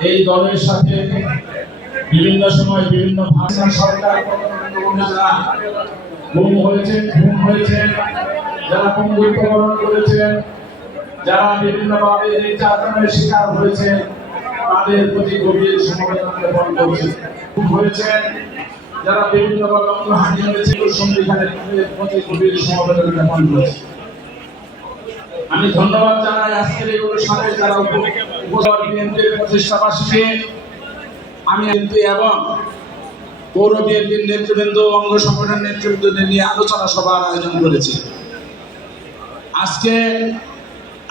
এই দলের সাথে বিভিন্ন সময় বিভিন্ন ভাষা সরকার গুম হয়েছেন খুন হয়েছেন যারা পঙ্গুত্ববরণ করেছেন যারা বিভিন্নভাবে নির্যাতনের শিকার হয়েছেন তাদের প্রতি গভীর সমবেদনা জ্ঞাপন করছি। খুন হয়েছেন যারা বিভিন্নভাবে অঙ্গহানি হয়েছে সংবিধানের প্রতি গভীর সমবেদনা জ্ঞাপন করছি। আমি ধন্যবাদ জানাই আজকের এই অনুষ্ঠানে যারা বিএনপির প্রতিষ্ঠা বার্ষিকী আমি এমপি এবং পৌর বিএনপির নেতৃবৃন্দ অঙ্গ সংগঠনের নেতৃবৃন্দদের নিয়ে আলোচনা সভার আয়োজন করেছি। আজকে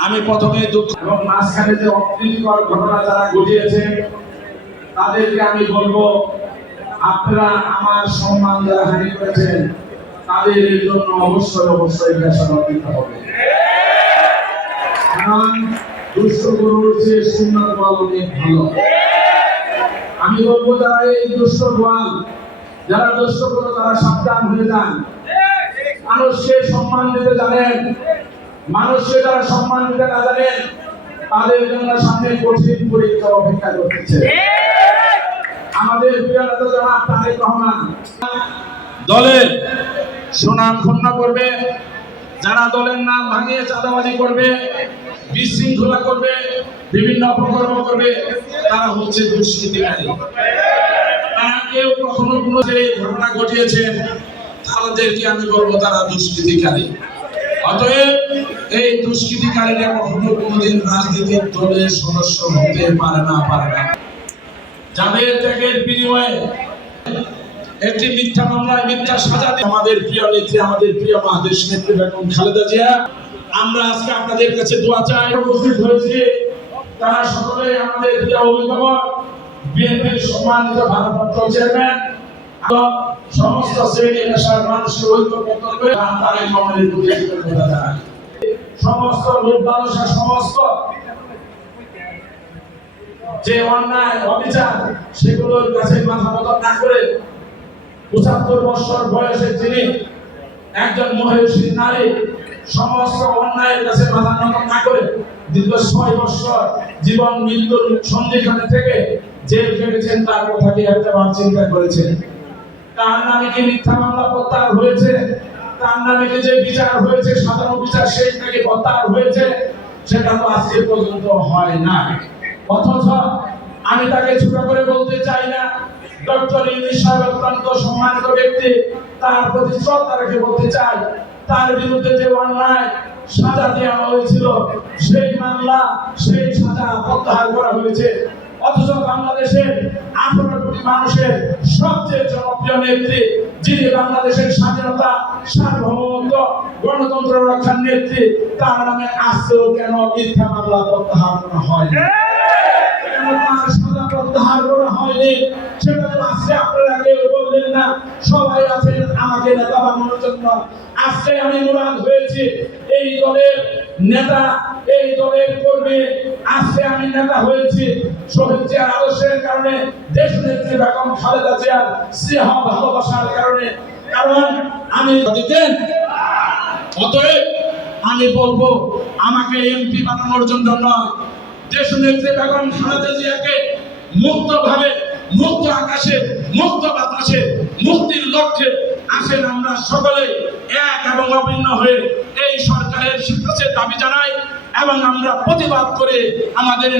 আমি প্রথমে দুঃখ এবং মাঝখানে যে অপ্রীতিকর ঘটনা যারা ঘটিয়েছে, তাদেরকে আমি বলব, আপনারা আমার সম্মান যারা হানি করেছেন, তাদের জন্য অবশ্যই অবশ্যই হবে। ভালো। আমি বলব যারা এই দুষ্ট গোয়াল যারা দুষ্ট করো তারা সাবধান হয়ে যান। মানুষকে সম্মান দিতে জানেন। মানুষকে যারা সম্মান দিতে না জানেন, তাদের জন্য সামনে কঠিন পরীক্ষা অপেক্ষা করতেছে। আমাদের প্রিয় নেতা জনাব তারেক রহমান দলের সুনাম ক্ষুণ্ণ করবে, যারা দলের নাম ভাঙিয়ে চাঁদাবাজি করবে বিশৃঙ্খলা করবে, বিভিন্ন অপকর্ম করবে, তারা হচ্ছে দুষ্কৃতিকারী। তারা কেউ কখনো কোনো যে ঘটনা ঘটিয়েছেন তাদেরকে আমি বলব তারা দুষ্কৃতিকারী। অতএব এই দুষ্কৃতিকারীরা কখনো কোনোদিন রাজনীতির দলের সদস্য হতে পারে না পারে না। যাদের ত্যাগের বিনিময়ে একটি মিথ্যা মামলায় মিথ্যা সাজা আমাদের প্রিয় নেত্রী, আমাদের প্রিয় মা দেশ নেত্রী বেগম খালেদা জিয়া আমরা আজকে আপনাদের কাছে দোয়া চাই। উপস্থিত হয়েছি। তারা সকলে আমাদের প্রিয় অভিভাবক, বিএনপির সম্মানিত ভারপ্রাপ্ত চেয়ারম্যান সমস্ত শ্রেণি পেশার মানুষকে সমস্ত সমস্ত যে অন্যায়, অবিচার, সেগুলোর কাছে মাথা মতো না করে পঁচাত্তর বছর বয়সে তিনি একজন মহিষী নারী সমস্ত অন্যায়ের কাছে মাথা নত না করে দীর্ঘ ছয় বছর জীবন মৃত্যুর সন্ধিখানে থেকে জেল কেটেছেন তার কথাটি একবার চিন্তা করেছেন। তার নামে কি মিথ্যা মামলা প্রত্যাহার হয়েছে? তার নামে কি যে বিচার হয়েছে, সাধারণ বিচার সেই নাকি প্রত্যাহার হয়েছে? সেটা তো আজকে পর্যন্ত হয় না অথচ আমি তাকে ছোট করে বলতে চাই না। ডক্টর ইউনিস সাহেব অত্যন্ত সম্মানিত ব্যক্তি। তার প্রতি শ্রদ্ধা রেখে বলতে চাই তার বিরুদ্ধে যে অন্যায় সাজা দেওয়া হয়েছিল, সেই মামলা, সেই সাজা প্রত্যাহার করা হয়েছে। অথচ বাংলাদেশের আঠারো কোটি মানুষের সবচেয়ে জনপ্রিয় নেত্রী, যিনি বাংলাদেশের স্বাধীনতা সার্বভৌমত্ব গণতন্ত্র রক্ষার নেত্রী, তার নামে আজকেও কেন মিথ্যা মামলা প্রত্যাহার করা হয় কেন তার সাজা প্রত্যাহার করা হয়নি? সেটা আজকে না, সবাই আছেন, আমাকে নেতা বানানোর জন্য। আজকে আমি মুরাদ হয়েছি। এই দলের নেতা, এই দলের কর্মী, আজকে আমি নেতা হয়েছি। শহীদ জিয়ার আদর্শের কারণে, দেশ নেত্রী বেগম খালেদা জিয়ার স্নেহ, ভালোবাসার কারণে। কারণ আমি দিতেন অতএব আমি বলব, আমাকে এমপি বানানোর জন্য নয়। দেশ নেত্রী বেগম খালেদা জিয়াকে মুক্ত ভাবে মুক্ত আকাশে, মুক্ত বাতাসে, মুক্তির লক্ষ্যে আসেন আমরা সকলে এক এবং অভিন্ন হয়ে এই সরকারের কাছে দাবি জানাই এবং আমরা প্রতিবাদ করে আমাদের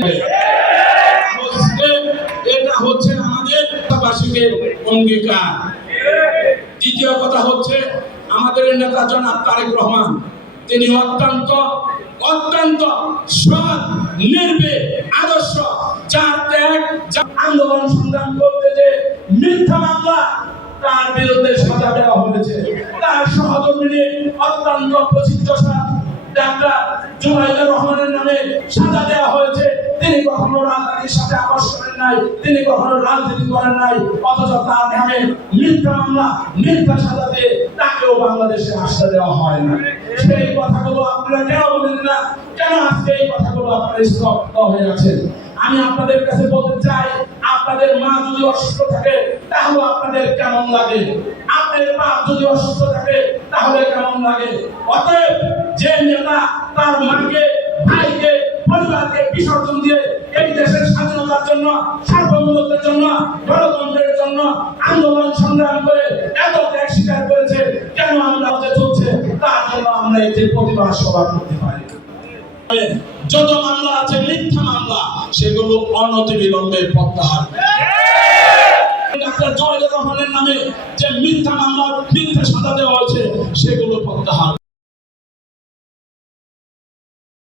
এটা হচ্ছে আমাদের বাসীদের অঙ্গীকার। দ্বিতীয় কথা হচ্ছে আমাদের নেতা জনাব তারেক রহমান, তিনি অত্যন্ত অত্যন্ত সৎ নির্বে আদর্শ আন্দোলন সংগ্রাম করতে যে মিথ্যা মামলা, তার বিরুদ্ধে সাজা দেওয়া হয়েছে। তার সহধর্মিনী অত্যন্ত প্রসিদ্ধ ডাক্তার জুনাইদুর রহমানের নামে সাজা দেওয়া হয়েছে। তিনি কখনো রাজনীতির সাথে করেন নাই, তিনি কখনো রাজনীতি করেন নাই, অথচ তার নামে মিথ্যা মামলা, মিথ্যা সাজা দিয়ে তাকেও বাংলাদেশে আসতে দেওয়া হয় না। সেই কথাগুলো আপনারা কেন বলেন না? কেন আজকে এই কথাগুলো আপনারা স্তব্ধ হয়ে আছেন? আমি আপনাদের কাছে বলতে চাই, আপনাদের মা যদি অসুস্থ থাকে, তাহলে আপনাদের কেমন লাগে? আপনাদের বাপ যদি অসুস্থ থাকে, তাহলে কেমন লাগে? অতএব যে নেতা তার মাকে, ভাইকে, পরিবারকে বিসর্জন দিয়ে এই দেশের স্বাধীনতার জন্য, সার্বভৌমত্বের জন্য, গণতন্ত্রের জন্য আন্দোলন সংগ্রাম করে এত ত্যাগ স্বীকার করেছে, কেন আমরা চলছে? তার জন্য আমরা এই যে প্রতিবাদ সভা করতে পারি। যত মামলা আছে, মিথ্যা মামলা, সেগুলো অনতিবিলম্বে প্রত্যাহার। ডাক্তার জয়দেব রহমানের নামে যে মিথ্যা মামলা মিথ্যা সাজা দেওয়া হয়েছে, সেগুলো প্রত্যাহার।